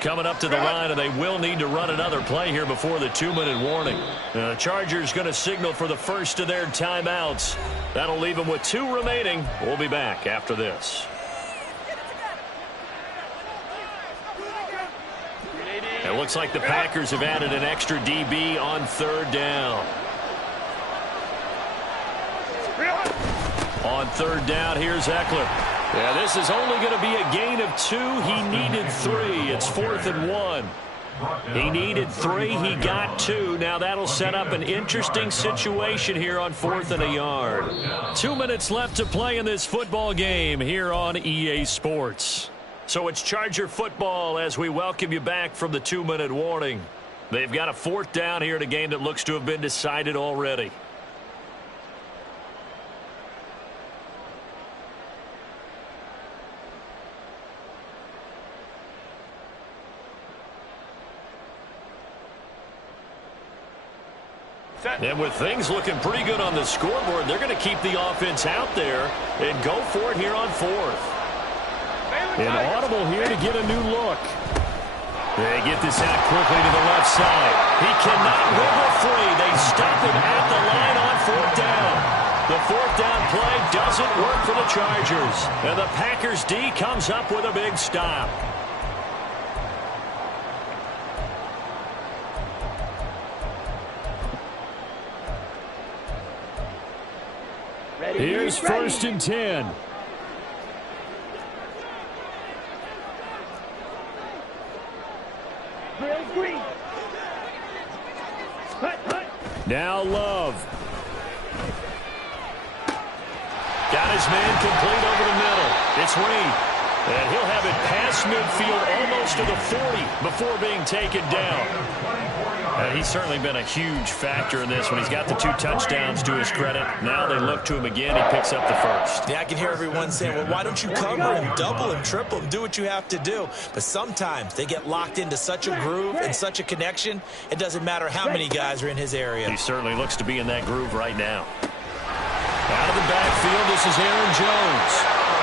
Coming up to the line, and they will need to run another play here before the 2-minute warning. The Chargers going to signal for the first of their timeouts. That'll leave them with 2 remaining. We'll be back after this. It looks like the Packers have added an extra DB on 3rd down. On 3rd down, here's Eckler. Yeah, this is only going to be a gain of 2. He needed 3. It's 4th and 1. He needed 3. He got 2. Now that'll set up an interesting situation here on 4th and a yard. 2 minutes left to play in this football game here on EA Sports. So it's Charger football as we welcome you back from the 2-minute warning. They've got a 4th down here in a game that looks to have been decided already. And with things looking pretty good on the scoreboard, they're going to keep the offense out there and go for it here on 4th. An audible here to get a new look. They get this out quickly to the left side. He cannot wiggle free. They stop him at the line on 4th down. The 4th down play doesn't work for the Chargers. And the Packers D comes up with a big stop. Here's 1st and 10. Now Love. Got his man complete over the middle. It's Reed. And he'll have it past midfield almost to the 40 before being taken down. He's certainly been a huge factor in this one. He's got the 2 touchdowns to his credit. Now they look to him again. He picks up the 1st. Yeah, I can hear everyone saying, well, why don't you cover him, double him, triple him, do what you have to do. But sometimes they get locked into such a groove and such a connection, it doesn't matter how many guys are in his area. He certainly looks to be in that groove right now. Out of the backfield, this is Aaron Jones.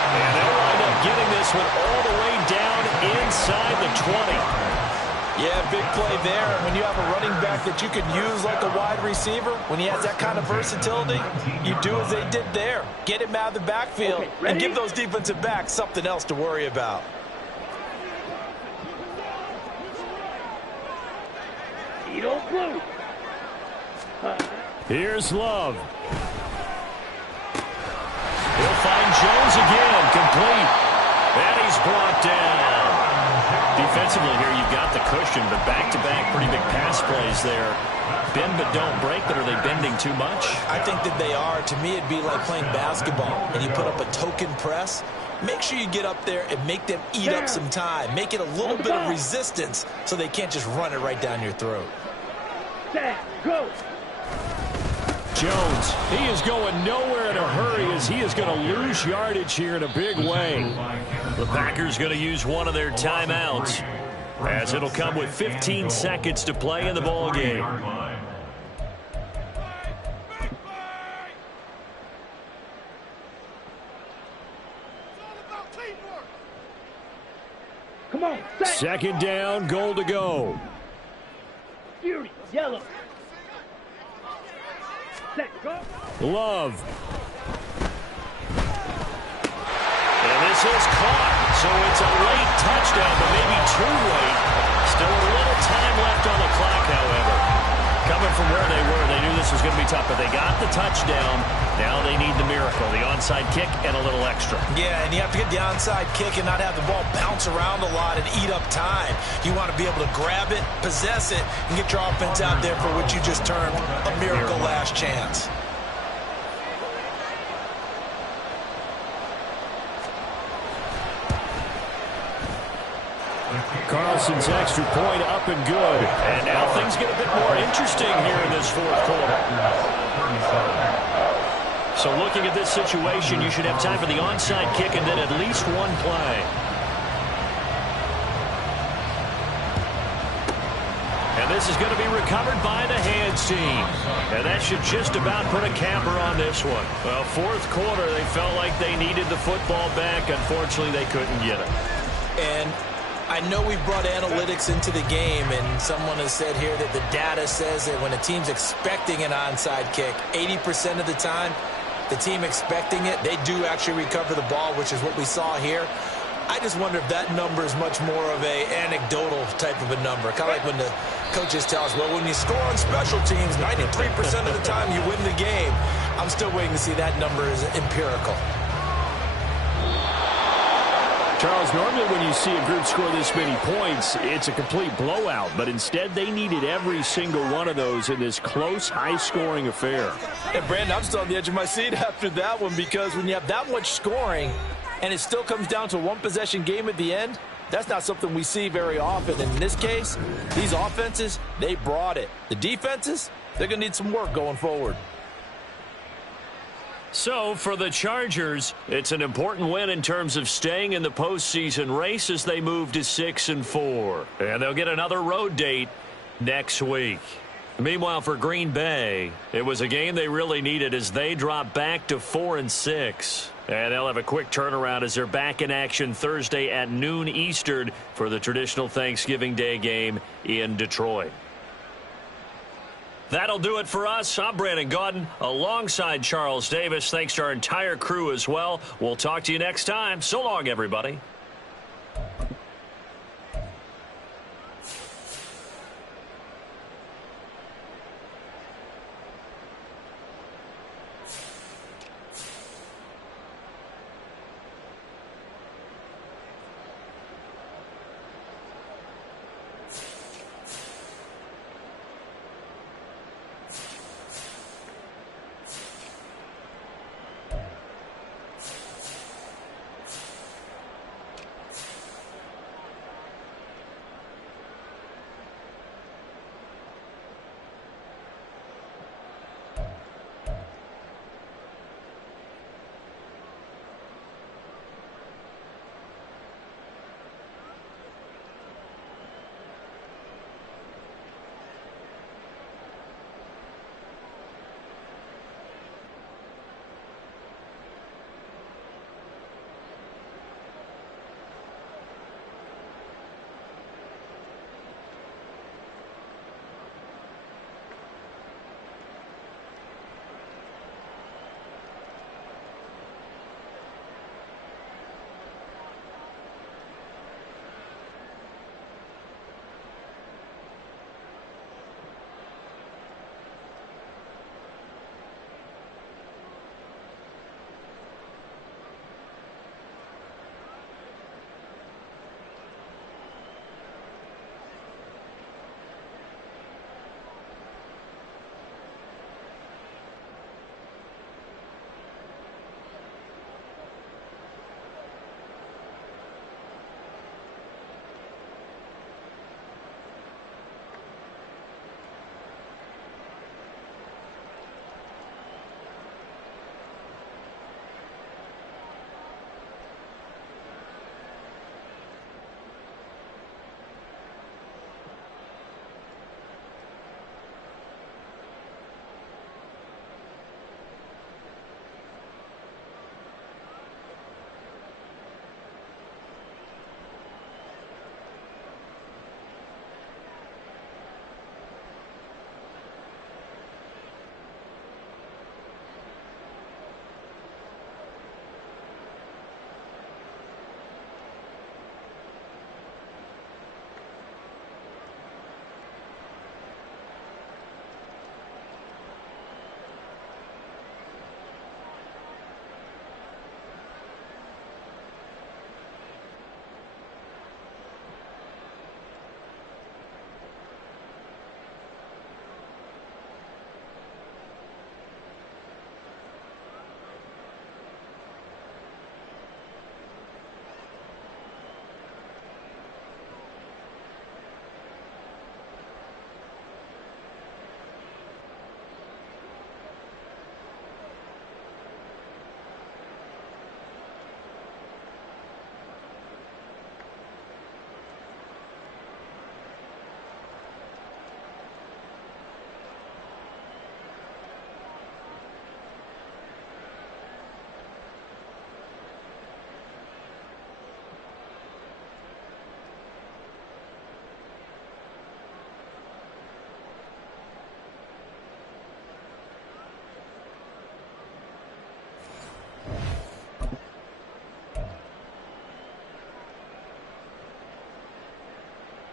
And they'll wind up getting this one all the way down inside the 20. Yeah, big play there. When you have a running back that you can use like a wide receiver, when he has that kind of versatility, you do as they did there. Get him out of the backfield and give those defensive backs something else to worry about. Here's Love. He'll find Jones again, complete. And he's brought down. Defensively here, you've got the cushion, but back-to-back pretty big pass plays there. Bend but don't break, but are they bending too much? I think that they are. To me, it'd be like playing basketball, and you put up a token press. Make sure you get up there and make them eat up some time. Make it a little bit of resistance so they can't just run it right down your throat. Go. Jones, he is going nowhere in a hurry as he is going to lose yardage here in a big way. The Packers going to use one of their timeouts as it'll come with 15 seconds to play in the ball game. Come on, 2nd down, goal to go. Fury, yellow. Love. And this is caught. So it's a late touchdown, but maybe too late. Still a little time left on the clock, however. Coming from where they were, they knew this was going to be tough, but they got the touchdown. Now they need the miracle, the onside kick and a little extra. Yeah, and you have to get the onside kick and not have the ball bounce around a lot and eat up time. You want to be able to grab it, possess it, and get your offense out there for what you just termed a miracle last chance. Carlson's extra point up and good. And now things get a bit more interesting here in this 4th quarter. So looking at this situation, you should have time for the onside kick and then at least one play. And this is going to be recovered by the hands team. And that should just about put a capper on this one. Well, 4th quarter, they felt like they needed the football back. Unfortunately, they couldn't get it. And I know we brought analytics into the game, and someone has said here that the data says that when a team's expecting an onside kick, 80% of the time, the team expecting it, they do actually recover the ball, which is what we saw here. I just wonder if that number is much more of a anecdotal type of a number. Kind of like when the coaches tell us, well, when you score on special teams, 93% of the time you win the game. I'm still waiting to see that number is empirical. Charles, normally when you see a group score this many points, it's a complete blowout. But instead, they needed every single one of those in this close, high-scoring affair. And, Brandon, I'm still on the edge of my seat after that one, because when you have that much scoring and it still comes down to a one-possession game at the end, that's not something we see very often. And in this case, these offenses, they brought it. The defenses, they're going to need some work going forward. So, for the Chargers, it's an important win in terms of staying in the postseason race as they move to 6-4. And they'll get another road date next week. Meanwhile, for Green Bay, it was a game they really needed as they drop back to 4-6. And they'll have a quick turnaround as they're back in action Thursday at noon Eastern for the traditional Thanksgiving Day game in Detroit. That'll do it for us. I'm Brandon Gaudin alongside Charles Davis. Thanks to our entire crew as well. We'll talk to you next time. So long, everybody.